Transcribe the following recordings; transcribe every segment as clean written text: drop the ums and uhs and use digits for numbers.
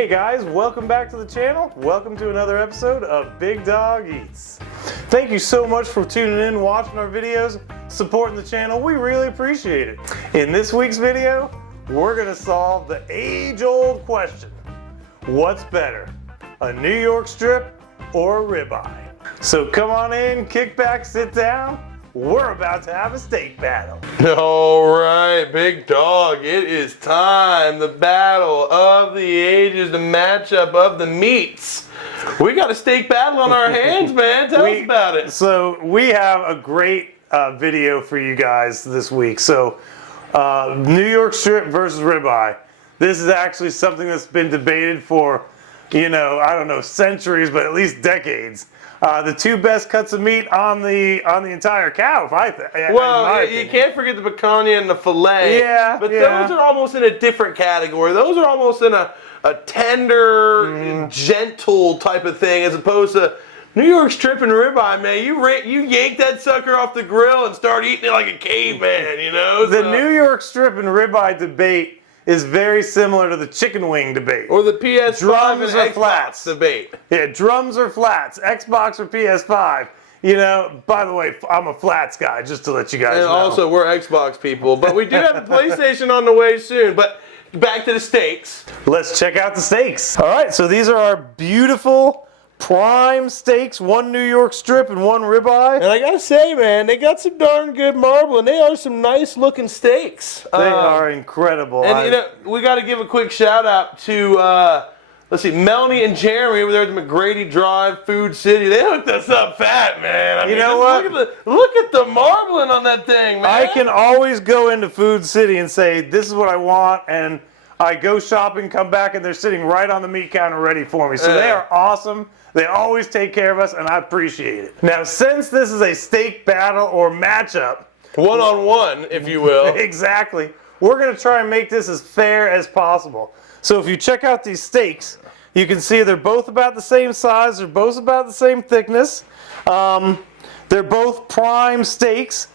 Hey guys, welcome back to the channel. Welcome to another episode of Big Dog Eats. Thank you so much for tuning in, watching our videos, supporting the channel. We really appreciate it. In this week's video, we're gonna solve the age-old question. What's better, a New York strip or a ribeye? So come on in, kick back, sit down. We're about to have a steak battle. All right, big dog, it is time. The battle of the ages, the matchup of the meats. We got a steak battle on our hands, man. Tell us about it. So we have a great video for you guys this week. So New York strip versus ribeye. This is actually something that's been debated for, I don't know, centuries, but at least decades. The two best cuts of meat on the entire cow, if I think. Well, you can't forget the picanha and the fillet. Yeah, but those are almost in a different category. Those are almost in a tender, gentle type of thing, as opposed to New York strip and ribeye, man. You yank that sucker off the grill and start eating it like a caveman, The New York strip and ribeye debate is very similar to the chicken wing debate. Or the PS5 drums and or Xbox flats debate. Yeah, drums or flats, Xbox or PS5. By the way, I'm a flats guy, just to let you guys know. And also, we're Xbox people, but we do have a PlayStation on the way soon. But back to the steaks. Let's check out the steaks. All right, so these are our beautiful prime steaks, one New York strip and one ribeye. And I gotta say, man, they got some darn good marble, and they are some nice looking steaks. They are incredible. And we got to give a quick shout out to let's see, Melanie and Jeremy over there at the McGrady Drive Food City. They hooked us up fat, man. You know what? Look at the marbling on that thing, man. I can always go into Food City and say, this is what I want, and I go shopping, come back, and they're sitting right on the meat counter ready for me. So they are awesome. They always take care of us, and I appreciate it. Now, since this is a steak battle or matchup, one-on-one, if you will. Exactly. We're going to try and make this as fair as possible. So if you check out these steaks, you can see they're both about the same size. They're both about the same thickness. They're both prime steaks.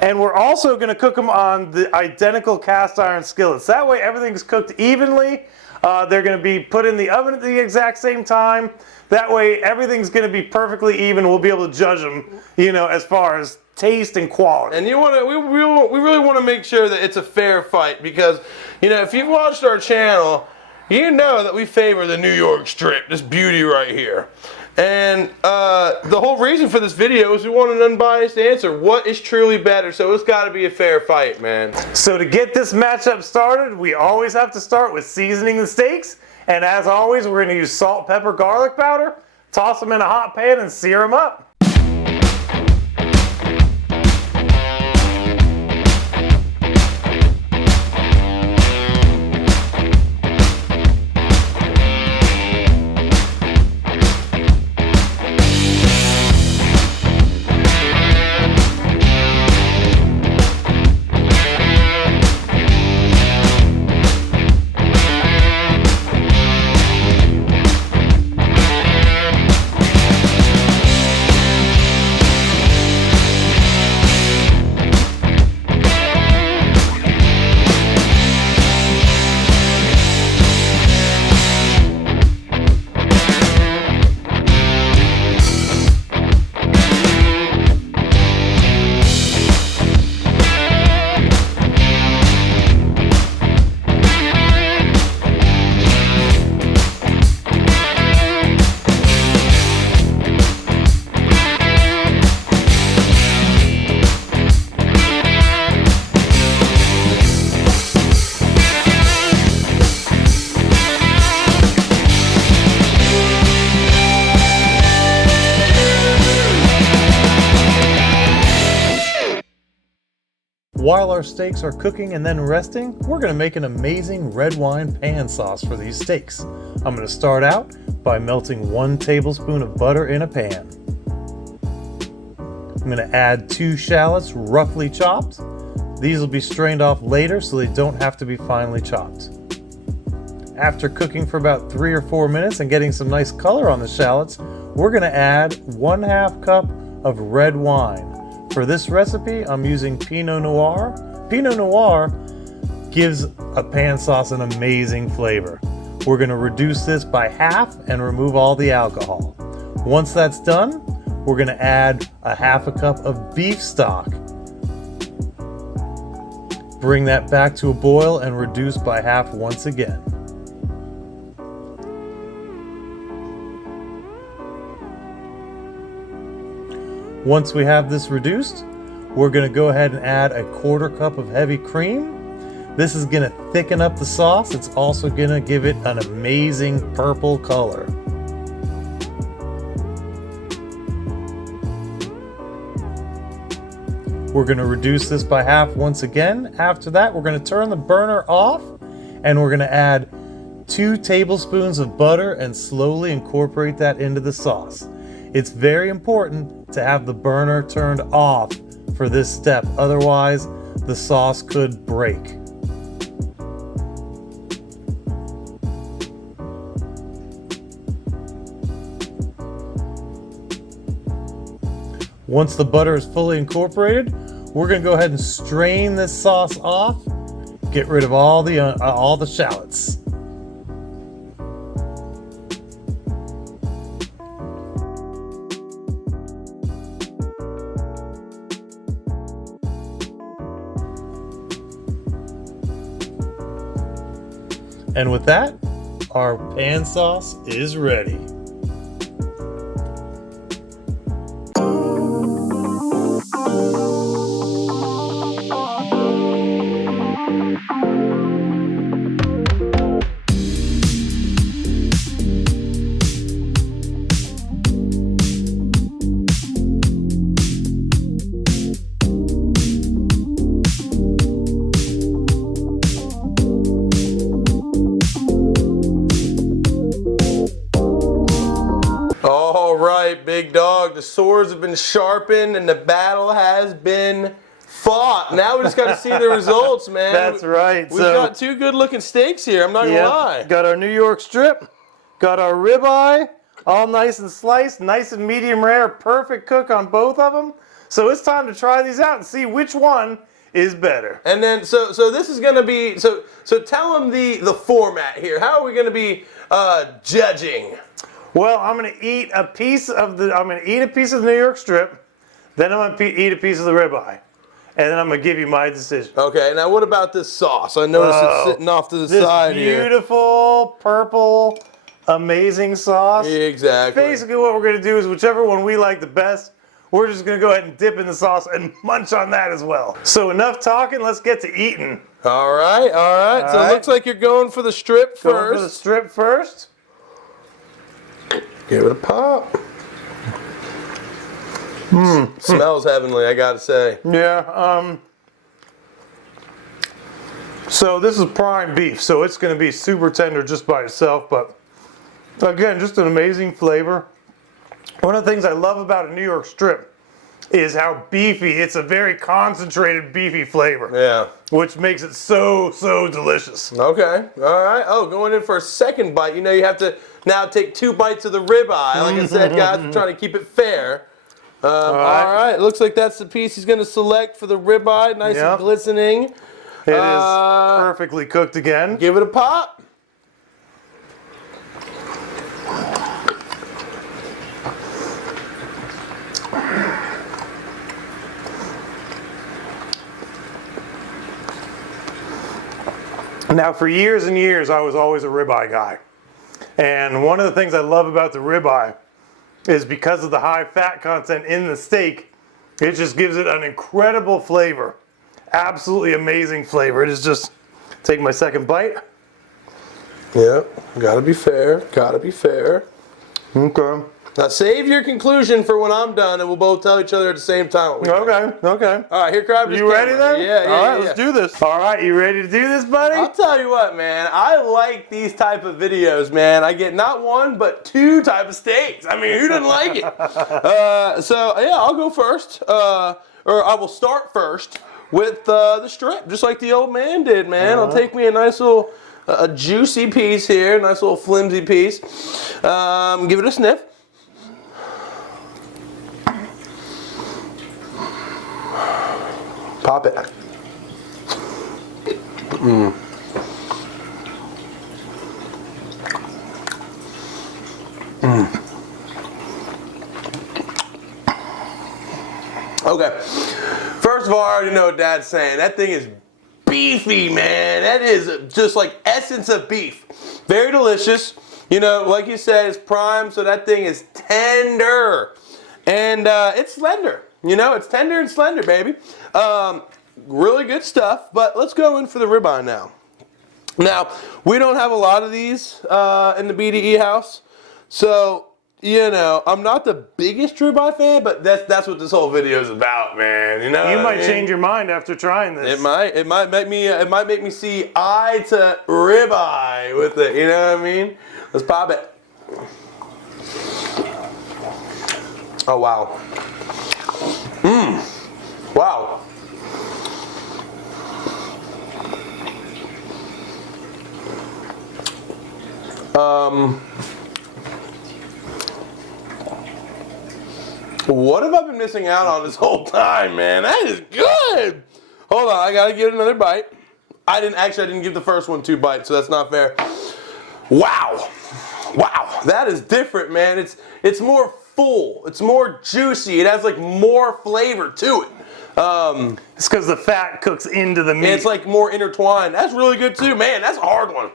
And we're also going to cook them on the identical cast iron skillets. That way everything's cooked evenly. They're going to be put in the oven at the exact same time. That way everything's going to be perfectly even. We'll be able to judge them, as far as taste and quality. And we really want to make sure that it's a fair fight, because, if you've watched our channel, you know that we favor the New York strip, this beauty right here. And the whole reason for this video is we want an unbiased answer. What is truly better? So it's got to be a fair fight, man. So to get this matchup started, we always have to start with seasoning the steaks. And as always, we're going to use salt, pepper, garlic powder, toss them in a hot pan and sear them up. While our steaks are cooking and then resting, we're going to make an amazing red wine pan sauce for these steaks. I'm going to start out by melting 1 tablespoon of butter in a pan. I'm going to add 2 shallots roughly chopped. These will be strained off later so they don't have to be finely chopped. After cooking for about 3 or 4 minutes and getting some nice color on the shallots, we're going to add 1/2 cup of red wine. For this recipe, I'm using Pinot Noir. Pinot Noir gives a pan sauce an amazing flavor. we're going to reduce this by half and remove all the alcohol. Once that's done, we're going to add a half a cup of beef stock. Bring that back to a boil and reduce by half once again. Once we have this reduced, we're going to go ahead and add a quarter cup of heavy cream. This is going to thicken up the sauce. It's also going to give it an amazing purple color. We're going to reduce this by half once again. After that, we're going to turn the burner off and we're going to add 2 tablespoons of butter and slowly incorporate that into the sauce. It's very important to have the burner turned off for this step, otherwise the sauce could break. Once the butter is fully incorporated, we're going to go ahead and strain this sauce off, get rid of all the shallots. And with that, our pan sauce is ready. All right, big dog. The swords have been sharpened and the battle has been fought. Now we just got to see the results, man. That's right. We've got 2 good-looking steaks here. I'm not gonna lie. Got our New York strip, got our ribeye, all nice and sliced, nice and medium rare, perfect cook on both of them. So it's time to try these out and see which one is better. And then, so this is gonna be. So tell them the format here. How are we gonna be judging? Well, I'm gonna eat a piece of the New York strip, then I'm gonna eat a piece of the ribeye, and then I'm gonna give you my decision. Okay. Now, what about this sauce? I noticed it's sitting off to the side here. This beautiful purple, amazing sauce. Exactly. Basically, what we're gonna do is whichever one we like the best, we're just gonna go ahead and dip in the sauce and munch on that as well. So enough talking. Let's get to eating. All right. So it looks like you're going for the strip first. Going for the strip first. Give it a pop. Smells heavenly, I gotta say. Yeah. So this is prime beef, so it's going to be super tender just by itself. But again, just an amazing flavor. One of the things I love about a New York strip is how beefy. It's a very concentrated beefy flavor. Yeah. Which makes it so delicious. Okay. All right. Oh, going in for a second bite. You know, you have to now take 2 bites of the ribeye. Like I said, guys, we're trying to keep it fair. All right. Looks like that's the piece he's going to select for the ribeye. Nice and glistening. It is perfectly cooked again. Give it a pop. Now, for years and years, I was always a ribeye guy. And one of the things I love about the ribeye is because of the high fat content in the steak, it just gives it an incredible flavor. Absolutely amazing flavor. It is just, take my second bite. Yep, gotta be fair, gotta be fair. Okay. Now save your conclusion for when I'm done and we'll both tell each other at the same time. Okay. All right, here, grab this You ready then? Yeah. All right, let's do this. All right, you ready to do this, buddy? I'll tell you what, man. I like these type of videos, man. I get not 1, but 2 type of steaks. I mean, who doesn't like it? So, yeah, I'll go first. Or I will start first with the strip, just like the old man did, man. I'll take me a nice little a juicy piece here, nice little flimsy piece. Give it a sniff. Pop it. Okay. First of all, I already know what Dad's saying. That thing is beefy, man. That is just like essence of beef. Very delicious. You know, like you said, it's prime, so that thing is tender. And it's slender. You know, it's tender and slender, baby. Really good stuff, but let's go in for the ribeye now. Now, we don't have a lot of these in the BDE house, so, you know, I'm not the biggest ribeye fan, but that's what this whole video is about, man. You know, You might change your mind after trying this. It might make me see eye to ribeye with it. You know what I mean? Let's pop it. Oh wow. Wow. What have I been missing out on this whole time, man? That is good. Hold on, I gotta get another bite. I didn't give the first one 2 bites, so that's not fair. Wow. Wow, that is different, man. It's more full. It's more juicy. It has like more flavor to it. It's because the fat cooks into the meat. It's like more intertwined. That's really good too, man. That's a hard one.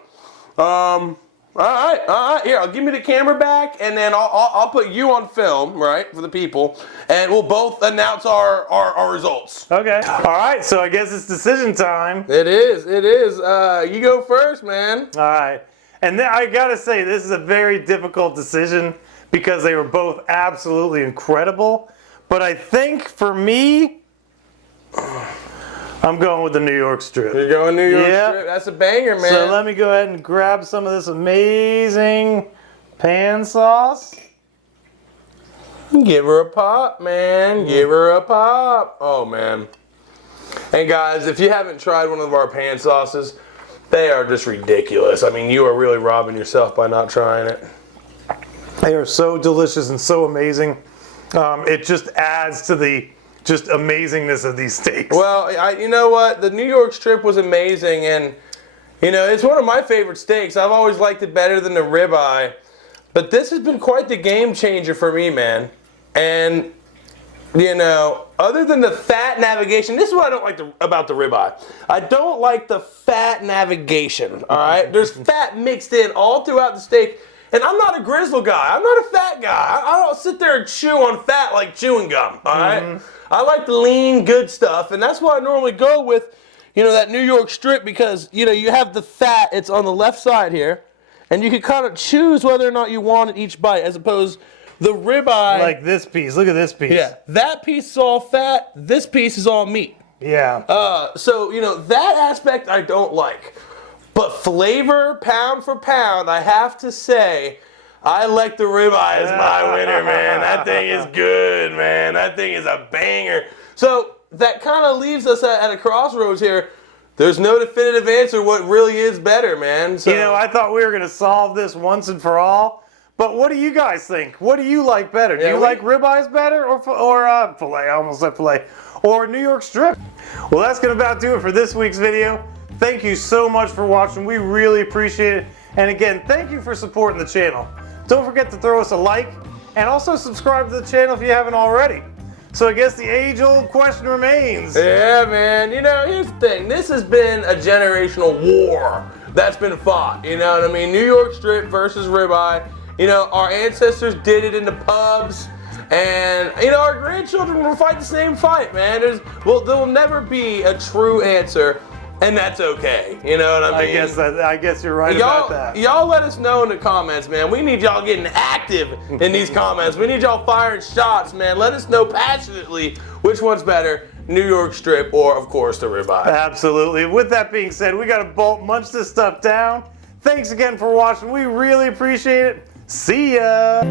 All right. Here, I'll give me the camera back, and then I'll put you on film, right, for the people, and we'll both announce our results. Okay. All right. So I guess it's decision time. It is. You go first, man. All right. And then I gotta say, this is a very difficult decision because they were both absolutely incredible. But I think for me, I'm going with the New York strip. You're going New York strip. That's a banger, man. So let me go ahead and grab some of this amazing pan sauce. Give her a pop, man. Give her a pop. Oh, man. And guys, if you haven't tried one of our pan sauces, they are just ridiculous. I mean, you are really robbing yourself by not trying it. They are so delicious and so amazing. It just adds to the just amazingness of these steaks. Well, you know what? The New York strip was amazing, and you know, it's one of my favorite steaks. I've always liked it better than the ribeye, but this has been quite the game changer for me, man. And you know, other than the fat navigation, this is what I don't like about the ribeye. I don't like the fat navigation, all right? There's fat mixed in all throughout the steak, and I'm not a grizzle guy. I'm not a fat guy. I don't sit there and chew on fat like chewing gum, all right? I like the lean, good stuff, and that's why I normally go with, you know, that New York strip because, you know, you have the fat, it's on the left side here, and you can kind of choose whether or not you want it each bite, as opposed the ribeye. Like this piece. Look at this piece. Yeah, that piece is all fat. This piece is all meat. Yeah. So, you know, that aspect I don't like. But flavor, pound for pound, I have to say, I like the ribeye as my winner, man. That thing is good, man. That thing is a banger. So that kind of leaves us at a crossroads here. There's no definitive answer what really is better, man. So, you know, I thought we were going to solve this once and for all. But what do you guys think? What do you like better? Do you like ribeyes better or filet? I almost said filet. Or New York strip? Well, that's going to about do it for this week's video. Thank you so much for watching. We really appreciate it. And again, thank you for supporting the channel. Don't forget to throw us a like and also subscribe to the channel if you haven't already. So I guess the age-old question remains. Yeah, man. You know, here's the thing. This has been a generational war that's been fought. You know what I mean? New York strip versus ribeye. You know, our ancestors did it in the pubs, and, you know, our grandchildren will fight the same fight, man. There'll never be a true answer, and that's okay. You know what I mean? I guess you're right about that. Y'all let us know in the comments, man. We need y'all getting active in these comments. We need y'all firing shots, man. Let us know passionately which one's better, New York strip or, of course, the ribeye. Absolutely. With that being said, we got to munch this stuff down. Thanks again for watching. We really appreciate it. See ya!